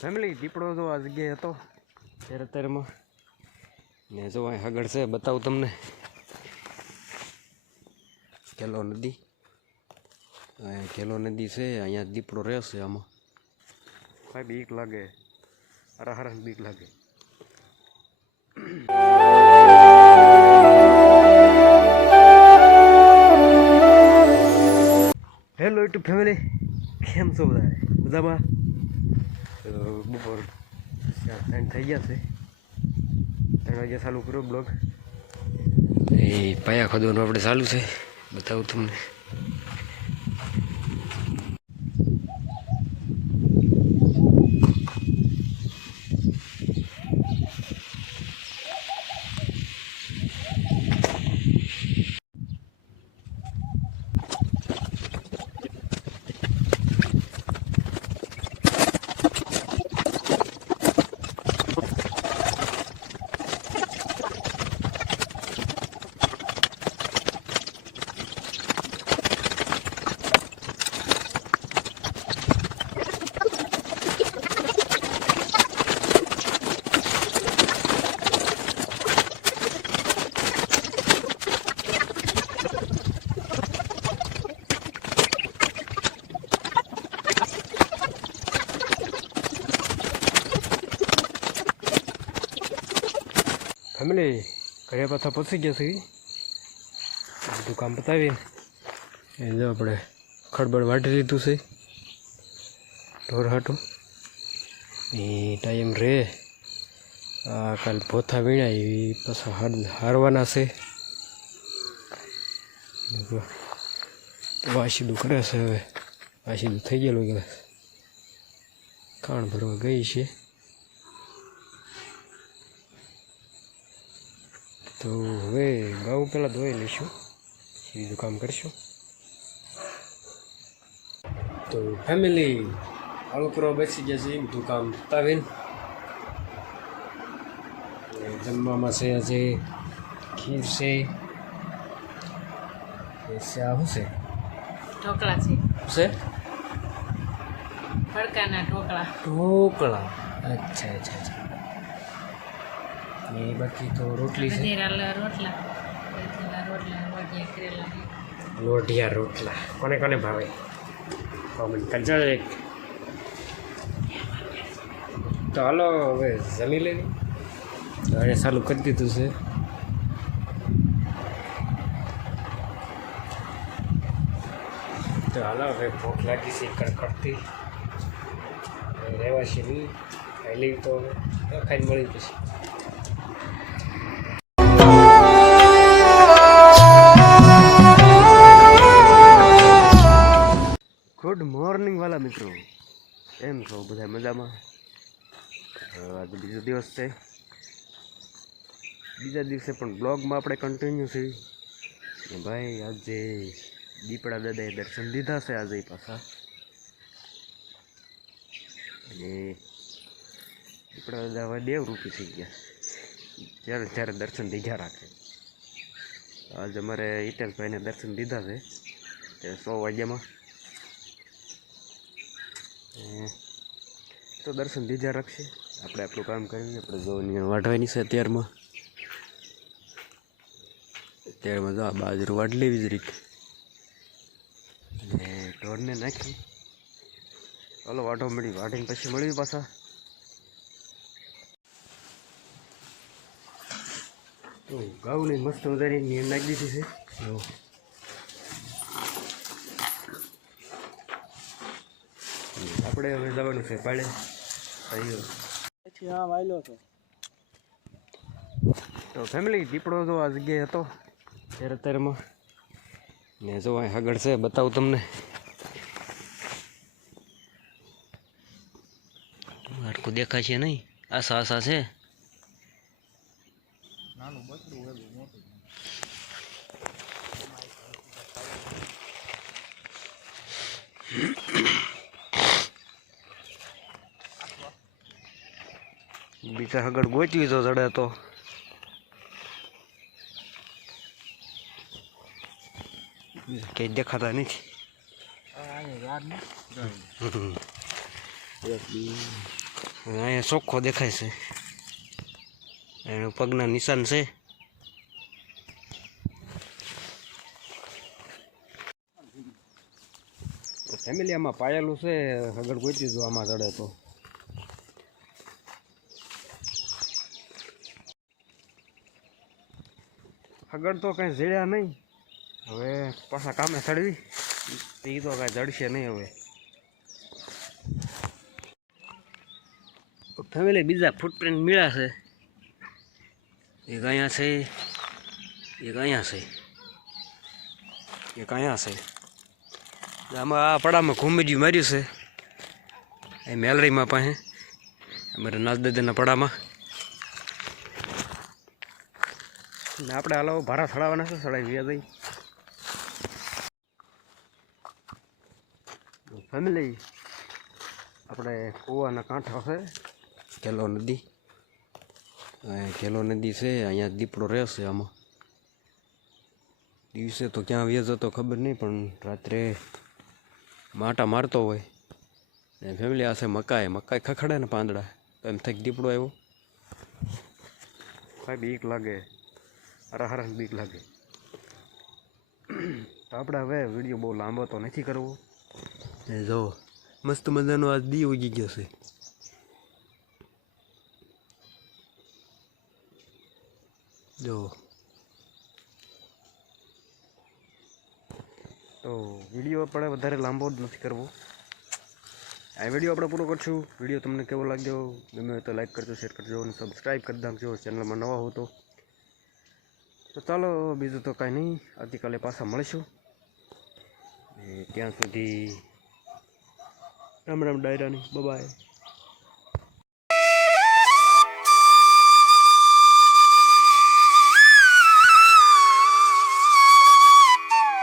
Family દીપડો તો આ જગ્યાએ હતો અત્યારમાં ને જો અહીં આગળ છે બતાવું તમને કેલો નદી અહીંયા કેલો નદી છે અહીંયા દીપડો રહેશે આમાં ભાઈ બીક લાગે હરા બીક લાગે હેલો યુટ્યુબ ફેમિલી કેમ છો બધા મજામાં બપોર 3 થઈ ગયા છે 3 વાગે ચાલુ કર્યો બ્લોગ એ પાયા ખોદવાનું આપણે ચાલુ છે બતાવું તમને ફેમિલી ઘરે પાછા પહોંચી ગયા છે બધું કામ પતાવી એ જો આપણે ખડબડ વાટી લીધું છે ઢોર હાટું એ ટાઈમ રે આ કાલ પોથા વીણાય એ પાછા હારવાના છે વાસીદું કરે છે હવે વાસીદું થઈ ગયેલું કે કાણ ભરવા ગઈ છે તો હવે ઘઉં પહેલાં ધોઈ લઈશું બીજું કામ કરીશું તો ફેમિલી આળુ કરવા બેસી ગયા છે બધું કામ પતાવીને જમવામાં છે આજે ખીર છે શું છે ઢોકળા છે છે ફડકાના ઢોકળા ઢોકળા અચ્છા અચ્છા અચ્છા એ બાકી તો રોટલી છે લોઢિયા રોટલા કોને કોને ભાવે કોમેન્ટ કરજો એક તો હાલો હવે જમી લેવી હવે ચાલુ કરી દીધું છે તો હાલો હવે ભૂખ લાગી છે કડકડતી રહેવાશી નહીં ખાઈ લેવી તો હવે ખાઈને મળી પછી ગુડ મોર્નિંગ વાલા મિત્રો એમ છો બધા મજામાં આજે બીજો દિવસ છે બીજા દિવસે પણ બ્લોગમાં આપણે કન્ટિન્યુ છે ભાઈ આજે દીપડા દાદાએ દર્શન દીધા છે આજે પાછા અને દીપડા દાદા હવે દેવરૂપી થઈ ગયા જ્યારે ત્યારે દર્શન દીધા રાખે આજે અમારે હિતેશભાઈને દર્શન દીધા છે તે 100 વાગ્યામાં તો દર્શન દીધા રાખશે આપણે આપણું કામ કરીએ આપણે જોવાની વાઢવાની છે અત્યારમાં જો આ બાજરું વાઢ લેવી જ રીત અને ઢોરને નાખી ચાલો વાઢો મળી વાઢીને પછી મળવી પાછા તો ઘઉંની મસ્ત વધારી નીર નાખી દીધી છે આપણે હવે જવાનું છે પાડે તો ફેમિલી દીપડો તો આ જગ્યાએ હતો અત્યારમાં ને જો અહીં આગળ છે બતાવું તમને આટલું દેખાય છે નહીં આશા આશા છે બીજા આગળ ગોચવી તો ચડે તો કંઈ દેખાતા નથી અહીંયા ચોખ્ખો દેખાય છે, એનું પગના નિશાન છે. ફેમિલી આમાં પાયેલું છે, આગળ ગોતી જો આમાં ચડે તો. આગળ તો કંઈ જડ્યા નહીં, હવે પાછા કામે ચડવી એ તો કાંઈ જડશે નહીં હવે. ફેમિલી બીજા ફૂટપ્રિન્ટ મળ્યા છે, એક અહીંયા છે, એક અહીંયા છે, એક અહીંયા છે. આમાં આ પડામાં ઘૂમેજી માર્યું છે એ મેલરીમાં પાસે અમારે નાજદાદાના પડામાં. ને આપણે હાલો ભારા ચડાવવાના છે, ચડાવી જઈ ફેમિલી. આપણે કૂવાના કાંઠા છે, કેલો નદી, કેલો નદી છે, અહીંયા દીપડો રહેશે. આમાં દિવસે તો ક્યાં વ્યાજ હતો ખબર નહીં, પણ રાત્રે માટા મારતો હોય. ને ફેમિલી આ છે મકાઈ, મકાઈ ખખડે ને પાંદડા તો એમ થાય દીપડો આવ્યો. કાંઈ બીક લાગે, હરા બીક લાગે. તો આપણે હવે વિડીયો બહુ લાંબો તો નથી કરવો. એ જો મસ્ત મજાનો આજ દી ઉગી ગયો છે. જો તો વિડીયો આપણે વધારે લાંબો જ નથી કરવો. આ વિડીયો આપણે પૂરો કરશું. વિડીયો તમને કેવો લાગ્યો, ગમે તો લાઈક કરજો, શેર કરજો અને સબસ્ક્રાઈબ કરી નાખજો ચેનલમાં નવા હો તો. ચાલો બીજું તો કાંઈ નહીં, આવતીકાલે પાછા મળીશું. ત્યાં સુધી રામ રામ ડાયરાની, બાય.